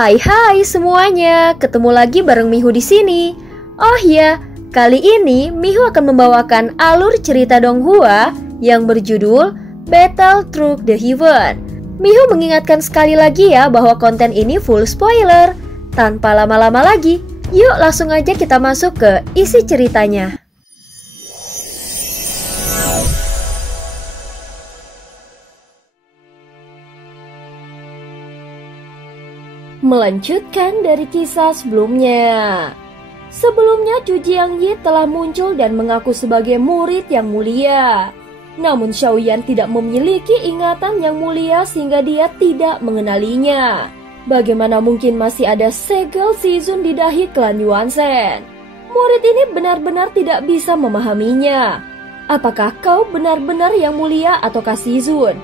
Hai semuanya, ketemu lagi bareng Mihu di sini. Oh ya, kali ini Mihu akan membawakan alur cerita Donghua yang berjudul Battle Through the Heaven. Mihu mengingatkan sekali lagi ya bahwa konten ini full spoiler. Tanpa lama-lama lagi, yuk langsung aja kita masuk ke isi ceritanya. Melanjutkan dari kisah sebelumnya. Sebelumnya Chu Jiangyi telah muncul dan mengaku sebagai murid yang mulia. Namun Xiaoyan tidak memiliki ingatan yang mulia sehingga dia tidak mengenalinya. Bagaimana mungkin masih ada segel Shizun di dahi klan Yuanzhen? Murid ini benar-benar tidak bisa memahaminya. Apakah kau benar-benar yang mulia ataukah Shizun?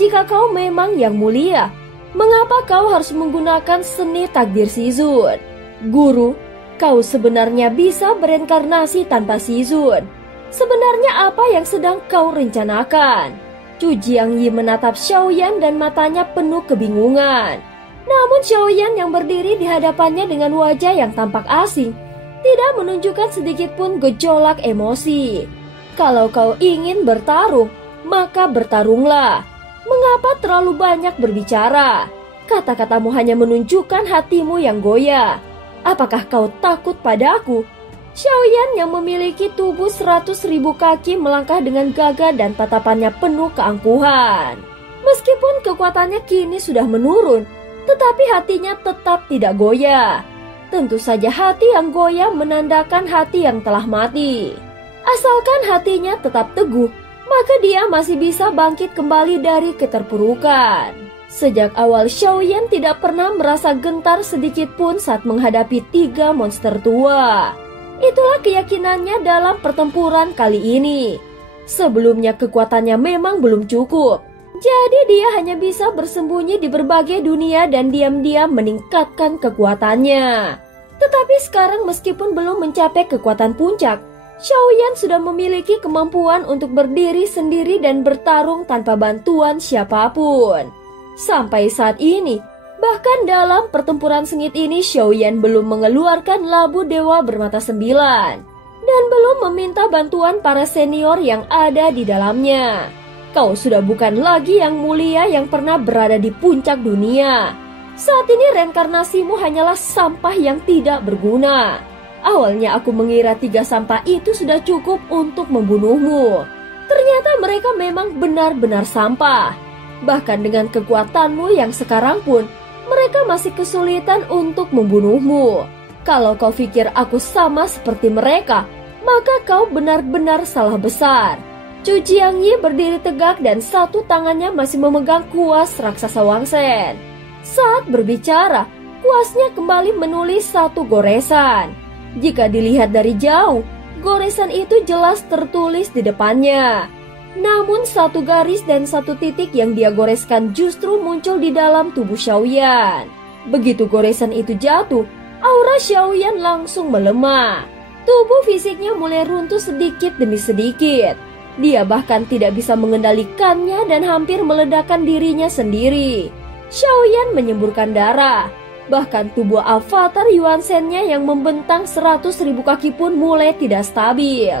Jika kau memang yang mulia, mengapa kau harus menggunakan seni takdir Shizun? Guru, kau sebenarnya bisa bereinkarnasi tanpa Shizun. Sebenarnya apa yang sedang kau rencanakan? Chu Jiangyi menatap Xiaoyan dan matanya penuh kebingungan. Namun Xiaoyan yang berdiri di hadapannya dengan wajah yang tampak asing tidak menunjukkan sedikit pun gejolak emosi. Kalau kau ingin bertarung, maka bertarunglah. Mengapa terlalu banyak berbicara? Kata-katamu hanya menunjukkan hatimu yang goyah. Apakah kau takut padaku? Xiaoyan yang memiliki tubuh 100.000 kaki melangkah dengan gagah dan tatapannya penuh keangkuhan. Meskipun kekuatannya kini sudah menurun, tetapi hatinya tetap tidak goyah. Tentu saja hati yang goyah menandakan hati yang telah mati. Asalkan hatinya tetap teguh, maka dia masih bisa bangkit kembali dari keterpurukan. Sejak awal Xiaoyan tidak pernah merasa gentar sedikit pun saat menghadapi 3 monster tua. Itulah keyakinannya dalam pertempuran kali ini. Sebelumnya kekuatannya memang belum cukup. Jadi dia hanya bisa bersembunyi di berbagai dunia dan diam-diam meningkatkan kekuatannya. Tetapi sekarang meskipun belum mencapai kekuatan puncak, Xiaoyan sudah memiliki kemampuan untuk berdiri sendiri dan bertarung tanpa bantuan siapapun. Sampai saat ini, bahkan dalam pertempuran sengit ini Xiaoyan belum mengeluarkan labu dewa bermata 9 dan belum meminta bantuan para senior yang ada di dalamnya. Kau sudah bukan lagi yang mulia yang pernah berada di puncak dunia. Saat ini reinkarnasimu hanyalah sampah yang tidak berguna. Awalnya aku mengira 3 sampah itu sudah cukup untuk membunuhmu. Ternyata mereka memang benar-benar sampah. Bahkan dengan kekuatanmu yang sekarang pun, mereka masih kesulitan untuk membunuhmu. Kalau kau pikir aku sama seperti mereka, maka kau benar-benar salah besar. Chu Jiangyi berdiri tegak dan satu tangannya masih memegang kuas raksasa Wangsen. Saat berbicara, kuasnya kembali menulis satu goresan. Jika dilihat dari jauh, goresan itu jelas tertulis di depannya. Namun satu garis dan satu titik yang dia goreskan justru muncul di dalam tubuh Xiaoyan. Begitu goresan itu jatuh, aura Xiaoyan langsung melemah. Tubuh fisiknya mulai runtuh sedikit demi sedikit. Dia bahkan tidak bisa mengendalikannya dan hampir meledakkan dirinya sendiri. Xiaoyan menyemburkan darah. Bahkan tubuh avatar Yuanzhen-nya yang membentang 100.000 kaki pun mulai tidak stabil.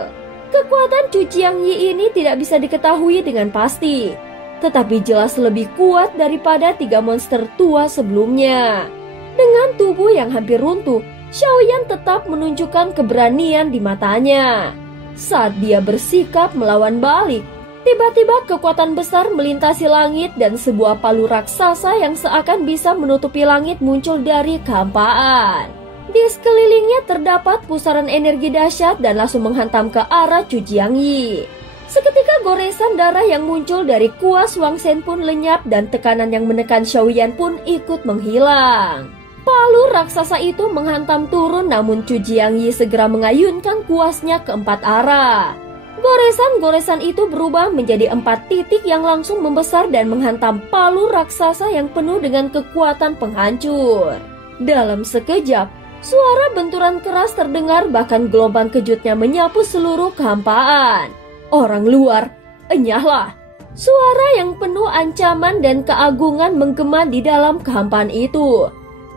Kekuatan Chu Jiangyi ini tidak bisa diketahui dengan pasti, tetapi jelas lebih kuat daripada 3 monster tua sebelumnya. Dengan tubuh yang hampir runtuh, Xiaoyan tetap menunjukkan keberanian di matanya. Saat dia bersikap melawan balik, tiba-tiba kekuatan besar melintasi langit dan sebuah palu raksasa yang seakan bisa menutupi langit muncul dari kehampaan. Di sekelilingnya terdapat pusaran energi dahsyat dan langsung menghantam ke arah Chu Jiangyi. Seketika goresan darah yang muncul dari kuas Wangsen pun lenyap dan tekanan yang menekan Xiaoyan pun ikut menghilang. Palu raksasa itu menghantam turun, namun Chu Jiangyi segera mengayunkan kuasnya ke 4 arah. Goresan-goresan itu berubah menjadi 4 titik yang langsung membesar dan menghantam palu raksasa yang penuh dengan kekuatan penghancur. Dalam sekejap, suara benturan keras terdengar, bahkan gelombang kejutnya menyapu seluruh kehampaan. Orang luar, enyahlah! Suara yang penuh ancaman dan keagungan menggema di dalam kehampaan itu.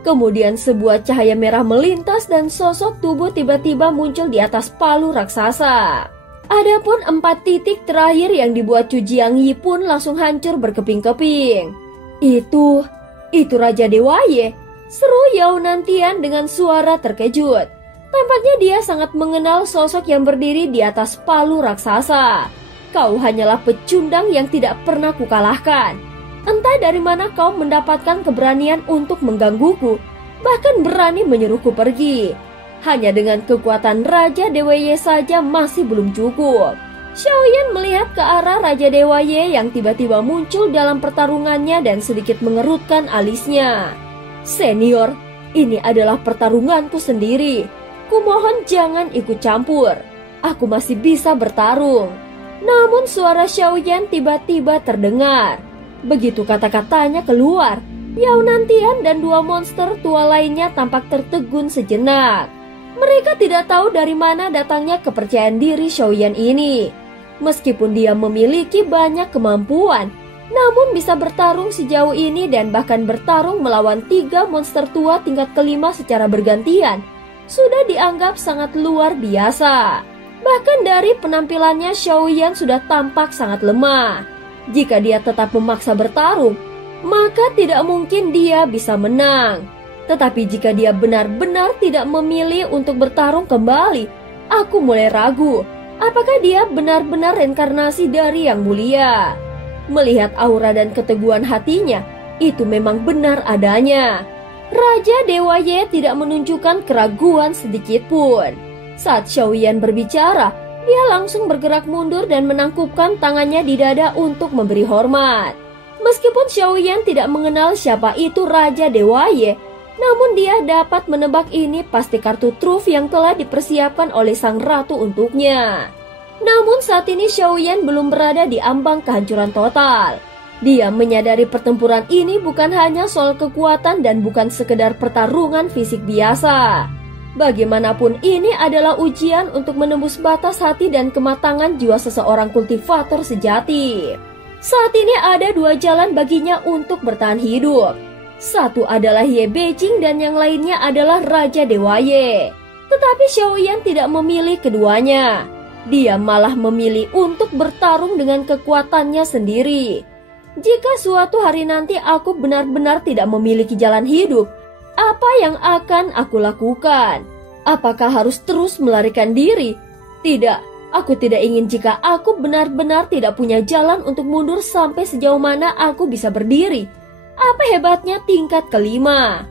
Kemudian sebuah cahaya merah melintas dan sosok tubuh tiba-tiba muncul di atas palu raksasa. Adapun 4 titik terakhir yang dibuat Cu Jiangyi pun langsung hancur berkeping-keping. Itu Raja Dewa Ye, seru Yao Nantian dengan suara terkejut. Tampaknya dia sangat mengenal sosok yang berdiri di atas palu raksasa. Kau hanyalah pecundang yang tidak pernah kukalahkan. Entah dari mana kau mendapatkan keberanian untuk menggangguku, bahkan berani menyuruhku pergi. Hanya dengan kekuatan Raja Dewa Ye saja masih belum cukup. Xiaoyan melihat ke arah Raja Dewa Ye yang tiba-tiba muncul dalam pertarungannya dan sedikit mengerutkan alisnya. Senior, ini adalah pertarunganku sendiri. Kumohon jangan ikut campur. Aku masih bisa bertarung. Namun suara Xiaoyan tiba-tiba terdengar. Begitu kata-katanya keluar, Yao Nantian dan 2 monster tua lainnya tampak tertegun sejenak. Mereka tidak tahu dari mana datangnya kepercayaan diri Xiaoyan ini. Meskipun dia memiliki banyak kemampuan, namun bisa bertarung sejauh ini dan bahkan bertarung melawan 3 monster tua tingkat kelima secara bergantian, sudah dianggap sangat luar biasa. Bahkan dari penampilannya Xiaoyan sudah tampak sangat lemah. Jika dia tetap memaksa bertarung, maka tidak mungkin dia bisa menang. Tetapi jika dia benar-benar tidak memilih untuk bertarung kembali, aku mulai ragu, apakah dia benar-benar reinkarnasi dari Yang Mulia. Melihat aura dan keteguhan hatinya, itu memang benar adanya. Raja Dewa Ye tidak menunjukkan keraguan sedikit pun. Saat Xiaoyan berbicara, dia langsung bergerak mundur dan menangkupkan tangannya di dada untuk memberi hormat. Meskipun Xiaoyan tidak mengenal siapa itu Raja Dewa Ye, namun dia dapat menebak ini pasti kartu truf yang telah dipersiapkan oleh sang ratu untuknya. Namun saat ini Xiaoyan belum berada di ambang kehancuran total. Dia menyadari pertempuran ini bukan hanya soal kekuatan dan bukan sekedar pertarungan fisik biasa. Bagaimanapun ini adalah ujian untuk menembus batas hati dan kematangan jiwa seseorang kultivator sejati. Saat ini ada 2 jalan baginya untuk bertahan hidup. Satu adalah Ye Beijing dan yang lainnya adalah Raja Dewa Ye. Tetapi Xiaoyan tidak memilih keduanya. Dia malah memilih untuk bertarung dengan kekuatannya sendiri. Jika suatu hari nanti aku benar-benar tidak memiliki jalan hidup, apa yang akan aku lakukan? Apakah harus terus melarikan diri? Tidak, aku tidak ingin jika aku benar-benar tidak punya jalan untuk mundur sampai sejauh mana aku bisa berdiri. Apa hebatnya tingkat kelima?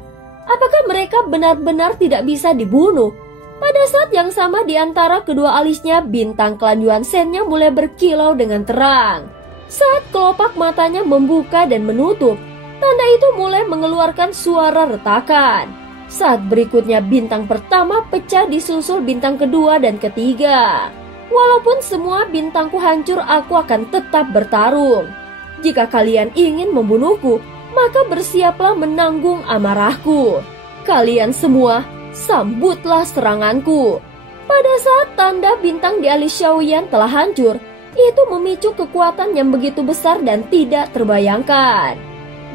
Apakah mereka benar-benar tidak bisa dibunuh? Pada saat yang sama di antara kedua alisnya, bintang klan Yuan Shen-nya mulai berkilau dengan terang. Saat kelopak matanya membuka dan menutup, tanda itu mulai mengeluarkan suara retakan. Saat berikutnya bintang pertama pecah disusul bintang kedua dan ketiga. Walaupun semua bintangku hancur, aku akan tetap bertarung. Jika kalian ingin membunuhku, maka bersiaplah menanggung amarahku. Kalian semua, sambutlah seranganku. Pada saat tanda bintang di alis Xiaoyan telah hancur, itu memicu kekuatan yang begitu besar dan tidak terbayangkan.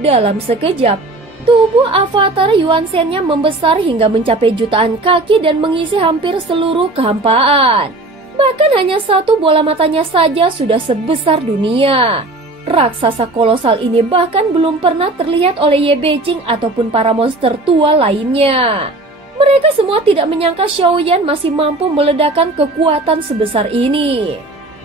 Dalam sekejap, tubuh avatar Yuan Shen-nya membesar hingga mencapai jutaan kaki dan mengisi hampir seluruh kehampaan. Bahkan hanya satu bola matanya saja sudah sebesar dunia. Raksasa kolosal ini bahkan belum pernah terlihat oleh Ye Beijing ataupun para monster tua lainnya. Mereka semua tidak menyangka Xiaoyan masih mampu meledakkan kekuatan sebesar ini.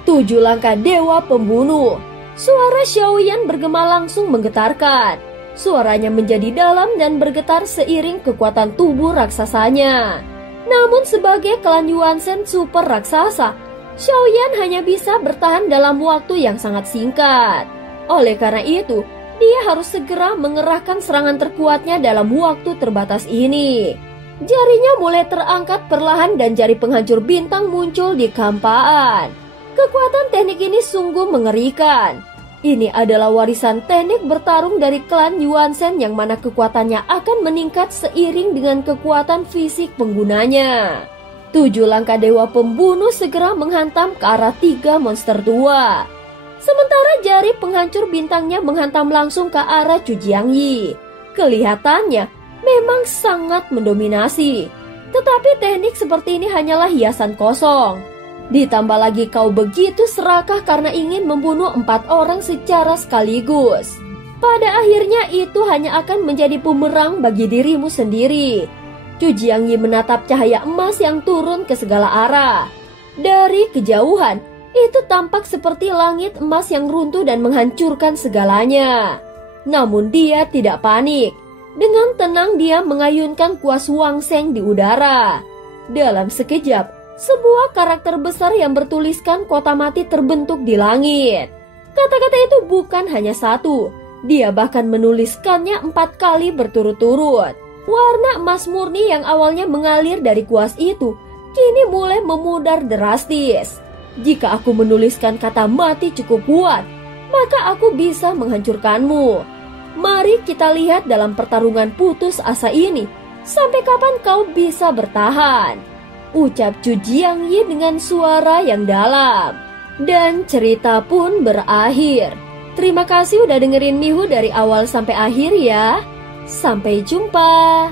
7 langkah dewa pembunuh. Suara Xiaoyan bergema langsung menggetarkan. Suaranya menjadi dalam dan bergetar seiring kekuatan tubuh raksasanya. Namun sebagai klan Yuan Shen super raksasa, Xiaoyan hanya bisa bertahan dalam waktu yang sangat singkat. Oleh karena itu, dia harus segera mengerahkan serangan terkuatnya dalam waktu terbatas ini. Jarinya mulai terangkat perlahan dan jari penghancur bintang muncul di kehampaan. Kekuatan teknik ini sungguh mengerikan. Ini adalah warisan teknik bertarung dari klan Yuan Shen yang mana kekuatannya akan meningkat seiring dengan kekuatan fisik penggunanya. 7 langkah dewa pembunuh segera menghantam ke arah 3 monster tua. Sementara jari penghancur bintangnya menghantam langsung ke arah Cu Jiangyi. Kelihatannya, memang sangat mendominasi. Tetapi teknik seperti ini hanyalah hiasan kosong. Ditambah lagi kau begitu serakah karena ingin membunuh 4 orang secara sekaligus. Pada akhirnya itu hanya akan menjadi bumerang bagi dirimu sendiri. Cu Jiangyi menatap cahaya emas yang turun ke segala arah. Dari kejauhan, itu tampak seperti langit emas yang runtuh dan menghancurkan segalanya. Namun dia tidak panik. Dengan tenang dia mengayunkan kuas Wangseng di udara. Dalam sekejap, sebuah karakter besar yang bertuliskan kota mati terbentuk di langit. Kata-kata itu bukan hanya satu. Dia bahkan menuliskannya 4 kali berturut-turut. Warna emas murni yang awalnya mengalir dari kuas itu kini mulai memudar drastis. Jika aku menuliskan kata mati cukup kuat, maka aku bisa menghancurkanmu. Mari kita lihat dalam pertarungan putus asa ini, sampai kapan kau bisa bertahan, ucap Cu Jiangyi dengan suara yang dalam. Dan cerita pun berakhir. Terima kasih udah dengerin Mihu dari awal sampai akhir ya. Sampai jumpa.